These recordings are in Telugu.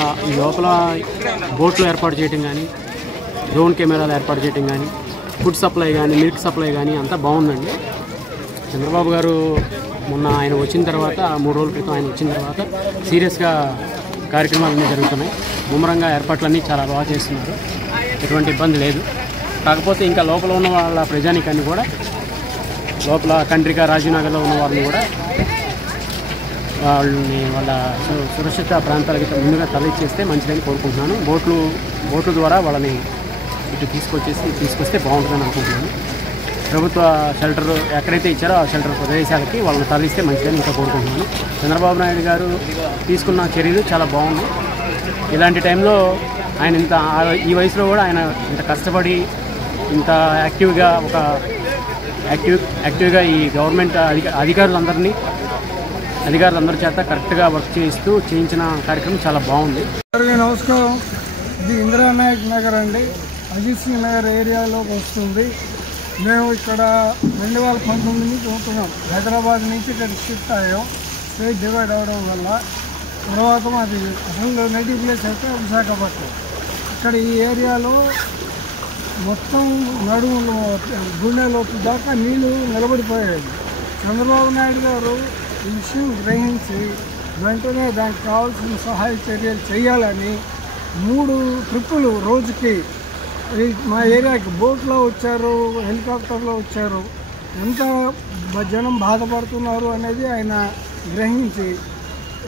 ఈ లోపల బోట్లు ఏర్పాటు చేయడం కానీ, డ్రోన్ కెమెరాలు ఏర్పాటు చేయడం కానీ, ఫుడ్ సప్లై కానీ, మిల్క్ సప్లై కానీ అంతా బాగుందండి. చంద్రబాబు గారు మొన్న ఆయన వచ్చిన తర్వాత 3 రోజుల క్రితం ఆయన వచ్చిన తర్వాత సీరియస్గా కార్యక్రమాలన్నీ జరుగుతున్నాయి. ముమ్మరంగా ఏర్పాట్లన్నీ చాలా బాగా చేస్తున్నారు. ఎటువంటి ఇబ్బంది లేదు. కాకపోతే ఇంకా లోపల ఉన్న వాళ్ళ ప్రజానికాన్ని కూడా, లోపల కండ్రిక రాజీవ్నగర్లో ఉన్న వారిని కూడా వాళ్ళని వాళ్ళ సురక్షిత ప్రాంతాలకి ముందుగా తరలిచ్చేస్తే మంచిదని కోరుకుంటున్నాను. బోట్ల ద్వారా వాళ్ళని ఇటు తీసుకొస్తే బాగుంటుందని అనుకుంటున్నాను. ప్రభుత్వ షెల్టర్ ఎక్కడైతే ఇచ్చారో ఆ షెల్టర్ ప్రదేశాలకి వాళ్ళని తరలిస్తే మంచిదని ఇంకా కోరుకుంటున్నాను. చంద్రబాబు నాయుడు గారు తీసుకున్న చర్యలు చాలా బాగున్నాయి. ఇలాంటి టైంలో ఆయన ఈ వయసులో కూడా ఆయన ఇంత కష్టపడి ఇంత యాక్టివ్గా ఈ గవర్నమెంట్ అధికారులందరి చేత కరెక్ట్గా వర్క్ చేయించిన కార్యక్రమం చాలా బాగుంది. నమస్కారం. ఇది ఇందిరానాయక్ నగర్ అండి, అజిత్ సింగ్ నగర్ ఏరియాలోకి వస్తుంది. మేము ఇక్కడ 2019 నుంచి ఉంటున్నాం. హైదరాబాద్ నుంచి ఇక్కడ షిఫ్ట్ అయ్యాం. స్టేట్ డివైడ్ అవ్వడం వల్ల. తర్వాత మాది అసలు నేటివ్ ప్లేస్ అయితే విశాఖపట్నం. ఇక్కడ ఈ ఏరియాలో మొత్తం నడుములు గుండెలోపు దాకా నీళ్లు నిలబడిపోయాయి. చంద్రబాబు నాయుడు గారు ఈ విషయం గ్రహించి వెంటనే దానికి కావాల్సిన సహాయ చర్యలు చేయాలని 3 ట్రిప్పులు రోజుకి మా ఏరియాకి బోట్లో వచ్చారు, హెలికాప్టర్లో వచ్చారు. ఎంత జనం బాధపడుతున్నారు అనేది ఆయన గ్రహించి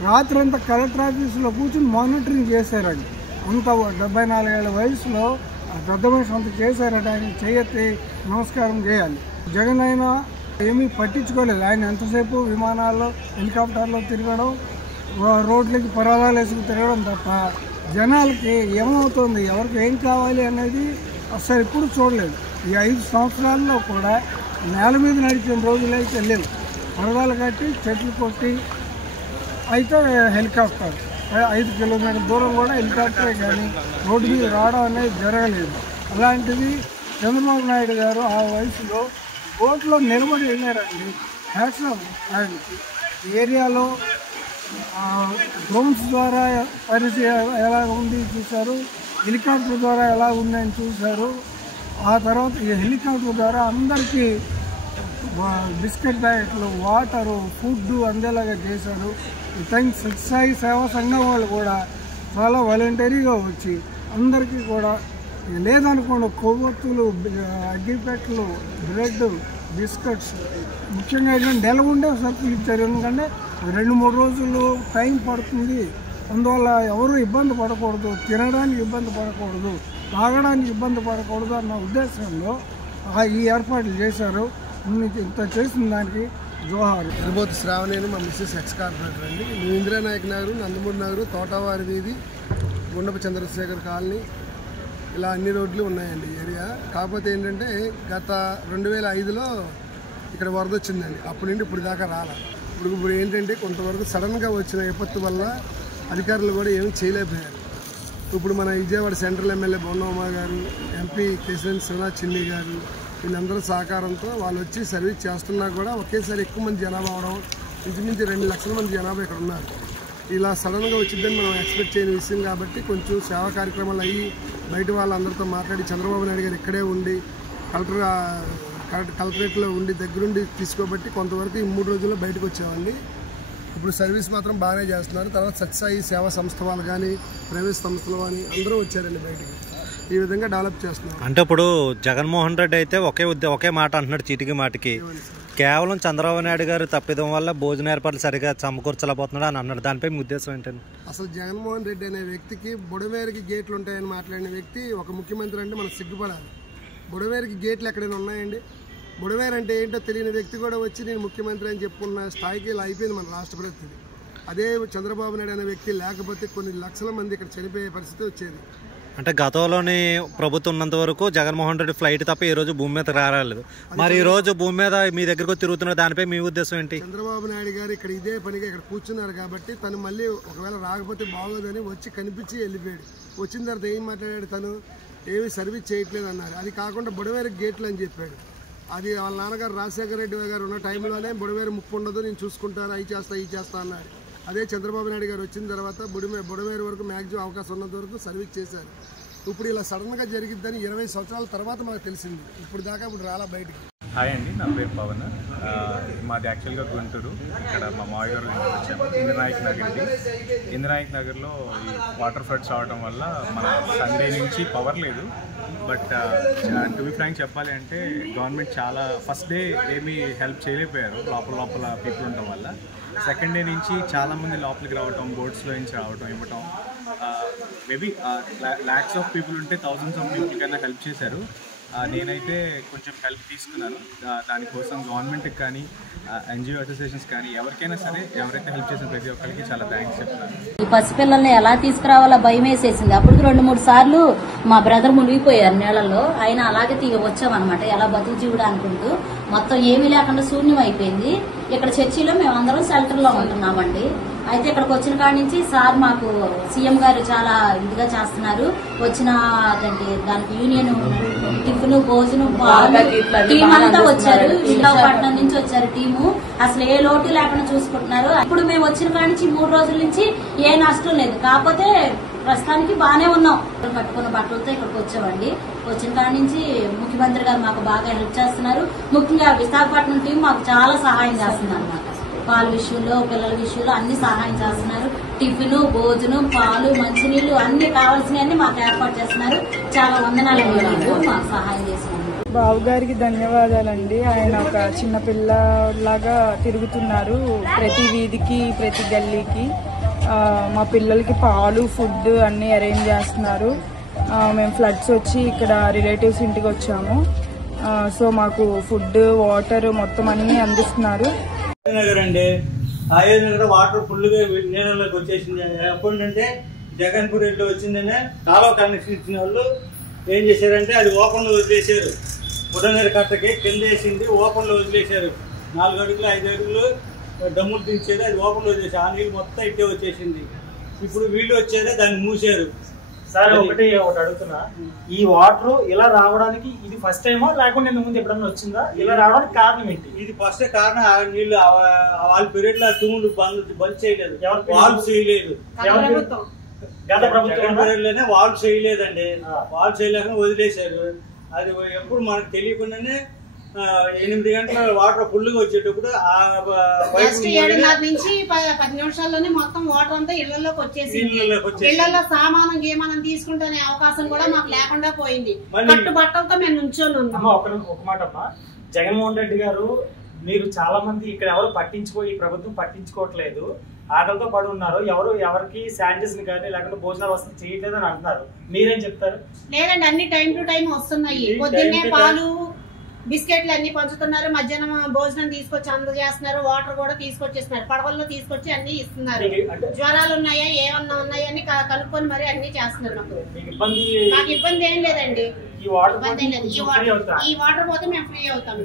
రాత్రంతా కలెక్టర్ ఆఫీసులో కూర్చుని మానిటరింగ్ చేశారండి. అంత 74 ఏళ్ళ వయసులో పెద్ద మనిషి అంత చేశారట. ఆయన చేయెత్తి నమస్కారం చేయాలి. జగన్ అయినా ఏమీ పట్టించుకోలేదు. ఆయన ఎంతసేపు విమానాల్లో హెలికాప్టర్లో తిరగడం, రోడ్లకి పరదాలు వేసుకు తిరగడం తప్ప జనాలకి ఏమవుతుంది, ఎవరికి ఏం కావాలి అనేది అసలు ఎప్పుడు చూడలేదు. ఈ 5 సంవత్సరాల్లో కూడా నేల మీద నడిచిన రోజులు అయితే లేవు. పరదాలు కట్టి చెట్లు కొట్టి అయితే హెలికాప్టర్ 5 కిలోమీటర్ల దూరం కూడా హెలికాప్టరే కానీ రోడ్డు మీద రావడం అనేది జరగలేదు. అలాంటిది చంద్రబాబు నాయుడు గారు ఆ వయసులో బోట్లో నిలబడి వెళ్ళారండి. హ్యాట్స్ ఆఫ్ ఆయనకి. ఏరియాలో డ్రోన్స్ ద్వారా పరిచయం ఎలా ఉంది చూశారు, హెలికాప్టర్ ద్వారా ఎలా ఉందని చూశారు. ఆ తర్వాత ఈ హెలికాప్టర్ ద్వారా అందరికీ బిస్కెట్ ప్యాకెట్లు, వాటరు, ఫుడ్ అందేలాగా చేశారు. సత్యసాయి సేవా సంఘం వాళ్ళు కూడా చాలా వాలంటరీగా వచ్చి అందరికీ కూడా లేదనుకోండి కొవ్వొత్తులు, అగ్గిపెట్టెలు, బ్రెడ్, బిస్కెట్స్, ముఖ్యంగా నెల ఉండే సరుకులు ఇచ్చారు. ఎందుకంటే 2-3 రోజులు టైం పడుతుంది. అందువల్ల ఎవరు ఇబ్బంది పడకూడదు, తినడానికి ఇబ్బంది పడకూడదు, తాగడానికి ఇబ్బంది పడకూడదు అన్న ఉద్దేశంలో ఈ ఏర్పాట్లు చేశారు. ఇంత చేసిన దానికి జోహారు. తిరుపతి శ్రావణి మా మిస్సెస్ ఎక్స్ కార్పొరేటర్ అండి. ఇందిరానాయక్ నగర్, నందమూరి నగర్, తోటవారి వీధి, గుండపు చంద్రశేఖర్ కాలనీ, ఇలా అన్ని రోడ్లు ఉన్నాయండి ఏరియా. కాకపోతే ఏంటంటే గత 2005లో ఇక్కడ వరద వచ్చిందండి. అప్పటి నుండి ఇప్పుడు దాకా రాలా. ఇప్పుడు ఏంటంటే కొంతవరకు సడన్గా వచ్చిన విపత్తు వల్ల అధికారులు కూడా ఏమీ చేయలేకపోయారు. ఇప్పుడు మన విజయవాడ సెంట్రల్ ఎమ్మెల్యే బొన్నమ్మ గారు, ఎంపీ కేశవన్ శ్రీనాథ్ చిన్ని గారు, వీళ్ళందరూ సహకారంతో వాళ్ళు వచ్చి సర్వీస్ చేస్తున్నా కూడా ఒకేసారి ఎక్కువ మంది జనాభా అవడం, ఇంచుమించు 2 లక్షల మంది జనాభా ఇక్కడ ఉన్నారు. ఇలా సడన్గా వచ్చిందని మనం ఎక్స్పెక్ట్ చేయని విషయం కాబట్టి కొంచెం సేవా కార్యక్రమాలు అయ్యి బయట వాళ్ళందరితో మాట్లాడి చంద్రబాబు నాయుడు గారు ఇక్కడే ఉండి కలెక్టరేట్లో ఉండి దగ్గరుండి తీసుకోబట్టి కొంతవరకు ఈ 3 రోజుల్లో బయటకు వచ్చామండి. ఇప్పుడు సర్వీస్ మాత్రం బాగానే చేస్తున్నారు. తర్వాత సత్యసాయి సేవా సంస్థ వాళ్ళు కానీ, ప్రైవేట్ సంస్థలు కానీ అందరూ వచ్చారండి బయటికి. ఈ విధంగా డెవలప్ చేస్తున్నారు. అంటే ఇప్పుడు జగన్మోహన్ రెడ్డి అయితే ఒకే మాట అంటున్నాడు, చీటికి మాటికి. కేవలం చంద్రబాబు నాయుడు గారు తప్పిదం వల్ల భోజన ఏర్పాట్లు సరిగా సమకూర్చలేకపోతున్నాడు అని అన్నాడు. దానిపై మీ ఉద్దేశం ఏంటండి? అసలు జగన్మోహన్ రెడ్డి అనే వ్యక్తికి బుడమేరుకి గేట్లు ఉంటాయని మాట్లాడిన వ్యక్తి ఒక ముఖ్యమంత్రి అంటే మనం సిగ్గుపడాలి. బుడమేరుకి గేట్లు ఎక్కడైనా ఉన్నాయండి? బుడమేరు అంటే ఏంటో తెలియని వ్యక్తి కూడా వచ్చి నేను ముఖ్యమంత్రి అని చెప్పుకున్న స్థాయికి ఇలా అయిపోయింది మన రాష్ట్ర పరిస్థితి. అదే చంద్రబాబు నాయుడు అనే వ్యక్తి లేకపోతే కొన్ని లక్షల మంది ఇక్కడ చనిపోయే పరిస్థితి వచ్చేది. అంటే గతంలోని ప్రభుత్వం ఉన్నంత వరకు జగన్మోహన్ రెడ్డి ఫ్లైట్ తప్ప ఈ రోజు భూమి మీద రాలేదు. మరి ఈ రోజు భూమి మీద మీ దగ్గరకు తిరుగుతున్న దానిపై మీ ఉద్దేశం ఏంటి? చంద్రబాబు నాయుడు గారు ఇక్కడ ఇదే పనిగా ఇక్కడ కూర్చున్నారు కాబట్టి తను మళ్ళీ ఒకవేళ రాకపోతే బాగోదని వచ్చి కనిపించి వెళ్ళిపోయాడు. వచ్చిన తర్వాత ఏం మాట్లాడాడు? తను ఏమీ సర్వీస్ చేయట్లేదు అన్నారు. అది కాకుండా బుడమేరు గేట్లు అని చెప్పాడు. అది వాళ్ళ నాన్నగారు రాజశేఖర రెడ్డి గారు ఉన్న టైంలోనే బుడమేరు ముప్పు ఉండదు, నేను చూసుకుంటాను, అవి చేస్తా ఈ చేస్తా అన్నారు. అదే చంద్రబాబు నాయుడు గారు వచ్చిన తర్వాత బుడమేరు వరకు మ్యాక్సిమం అవకాశం ఉన్నంత వరకు సర్వీస్ చేశారు. ఇప్పుడు ఇలా సడన్గా జరిగిద్దని 20 సంవత్సరాల తర్వాత మాకు తెలిసింది. ఇప్పుడు దాకా ఇప్పుడు రాలా బయటికి. హాయ్ అండి, నా పేరు పవన్. మాది యాక్చువల్గా గుంటూరు. ఇక్కడ మా మావయ్య గారు ఇంటికి వచ్చాము, ఇంద్రనాయక్ నగర్కి. ఇంద్రనాయక్ నగర్లో ఈ వాటర్ ఫ్లడ్స్ రావడం వల్ల మన సండే నుంచి పవర్ లేదు. బట్ టు బి ఫ్రాంక్ చెప్పాలి అంటే గవర్నమెంట్ చాలా ఫస్ట్ డే ఏమీ హెల్ప్ చేయలేకపోయారు లోపల పీపుల్ ఉండటం వల్ల. సెకండ్ డే నుంచి చాలామంది లోపలికి రావటం, బోట్స్లో నుంచి రావటం, ఇవ్వటం. మేబీ ల్యాక్స్ ఆఫ్ పీపుల్ ఉంటే థౌజండ్స్ ఆఫ్ పీపుల్ కన్నా హెల్ప్ చేశారు. నేనైతే కొంచెం హెల్ప్ తీసుకున్నాను. దానికోసం గవర్నమెంట్కి కానీ ఎన్జిఓ అసోసియేషన్స్ కానీ ఎవరికైనా సరే ఎవరైతే హెల్ప్ చేసిన ప్రతి ఒక్కరికి చాలా థ్యాంక్స్ చెప్తున్నాను. ఈ పసిపిల్లల్ని ఎలా తీసుకురావాలో భయం వేసేసింది. అప్పుడు 2-3 సార్లు మా బ్రదర్ మునిగిపోయారు నీళ్ళలో. ఆయన అలాగే వచ్చామన్నమాట, ఎలా బతుకు జీవుడు అనుకుంటూ. మొత్తం ఏమీ లేకుండా శూన్యం అయిపోయింది. ఇక్కడ చర్చిలో మేము అందరం షెల్టర్లో ఉంటున్నామండి. అయితే ఇక్కడికి వచ్చిన కాడి నుంచి సార్ మాకు సీఎం గారు చాలా ఇదిగా చేస్తున్నారు. వచ్చిన దానికి యూనియన్ టిఫిన్, భోజనం, టీం అంతా వచ్చారు. విశాఖపట్నం నుంచి వచ్చారు టీము. అసలు ఏ లోటు లేకుండా చూసుకుంటున్నారు. ఇప్పుడు మేము వచ్చిన కాడి నుంచి 3 రోజుల నుంచి ఏ నష్టం లేదు. కాకపోతే ప్రస్తుతానికి బాగానే ఉన్నాం. కట్టుకున్న బట్టలతో ఇక్కడికి వచ్చామండి. వచ్చిన కాడి నుంచి ముఖ్యమంత్రి గారు మాకు బాగా హెల్ప్ చేస్తున్నారు. ముఖ్యంగా విశాఖపట్నం టీం మాకు చాలా సహాయం చేస్తుంది అన్నమాట. పాల విషయంలో, పిల్లల విషయంలో అన్ని సహాయం చేస్తున్నారు. టిఫిన్, భోజనం, పాలు, మంచినీళ్లు అన్ని కావాల్సినవన్నీ మాకు ఏర్పాటు చేస్తున్నారు. చాలా వందనాలండి మాకు సహాయం చేస్తున్నారు. బాబు గారికి ధన్యవాదాలండి. ఆయన ఒక చిన్న పిల్లలాగా తిరుగుతున్నారు ప్రతి వీధికి, ప్రతి గల్లీకి. మా పిల్లలకి పాలు, ఫుడ్ అన్నీ అరేంజ్ చేస్తున్నారు. మేము ఫ్లడ్స్ వచ్చి ఇక్కడ రిలేటివ్స్ ఇంటికి వచ్చాము. సో మాకు ఫుడ్, వాటర్ మొత్తం అన్నీ అందిస్తున్నారు. నగర్ అండి, ఆయోజన కూడా వాటర్ ఫుల్గా నీళ్ళలోకి వచ్చేసింది. ఎప్పుడంటే జగన్పూర్ రెడ్డి వచ్చిందనే కాలువ కనెక్షన్ ఇచ్చిన వాళ్ళు ఏం చేశారంటే అది ఓపెన్లో వదిలేశారు. బుడమేరు కట్టకి కింద వేసింది ఓపెన్లో వదిలేశారు. 4 అడుగులు 5 అడుగులు డమ్ములు దించేది, అది ఓపెన్లో వదిలేసి ఆ నీళ్ళు మొత్తం ఇట్టే వచ్చేసింది. ఇప్పుడు వీళ్ళు వచ్చేదే దాన్ని మూసారు. సార్ ఒకటి అడుగుతున్నా, ఈ వాటర్ ఇలా రావడానికి ఇది ఫస్ట్ టైమా లేకుండా ఇంత ముందు ఎప్పుడన్నా వచ్చిందా? ఇలా రావడానికి కారణం ఏంటి? ఇది ఫస్ట్ కారణం. ఆ నీళ్లు వాళ్ళ పీరియడ్ లో తూములు బంద్ చేయలేదు, వాల్వ్ చేయలేదు. గత ప్రభుత్వం పీరియడ్ వాల్వ్ చేయలేదండి. వాల్వ్ చేయలేక వదిలేశారు. అది ఎప్పుడు మనకు తెలియకుండానే 8 గంటల వాటర్ ఫుల్గా వచ్చేటప్పుడు జస్ట్ 7:30 నుంచి 10 నిమిషాల్లోనే మొత్తం వాటర్ అంతా ఇళ్లలోకి వచ్చేసింది. ఇళ్లలో సామానం గేమానం తీసుకుంటే అవకాశం కూడా మాకు లేకుండా పోయింది. కట్టు బట్టలతో మేము నుంచొని ఉన్నాం. ఒక మాట అమ్మా, జగన్మోహన్ రెడ్డి గారు మీరు చాలా మంది ఇక్కడ ఎవరు ఈ ప్రభుత్వం పట్టించుకోవట్లేదు, ఆటలతో పడి ఉన్నారు, ఎవరికి శానిటైజర్ కానీ లేకపోతే భోజనాల వసతి చేయట్లేదు అని అంటున్నారు. మీరేం చెప్తారు? లేదండి, అన్ని టైం టు టైం వస్తున్నాయి. పొద్దున్నే పాలు, బిస్కెట్లు అన్ని పంచుతున్నారు. మధ్యాహ్నం భోజనం తీసుకొచ్చి అందజేస్తున్నారు. వాటర్ కూడా తీసుకొచ్చేస్తున్నారు. పడవల్లో తీసుకొచ్చి అన్ని ఇస్తున్నారు. జ్వరాలు ఉన్నాయా, ఏమన్నా ఉన్నాయా అని కనుక్కొని మరి అన్ని చేస్తున్నారు. మాకు ఇబ్బంది ఏం లేదండి. ఈ వాటర్ పోతే మేము ఫ్రీ అవుతాం.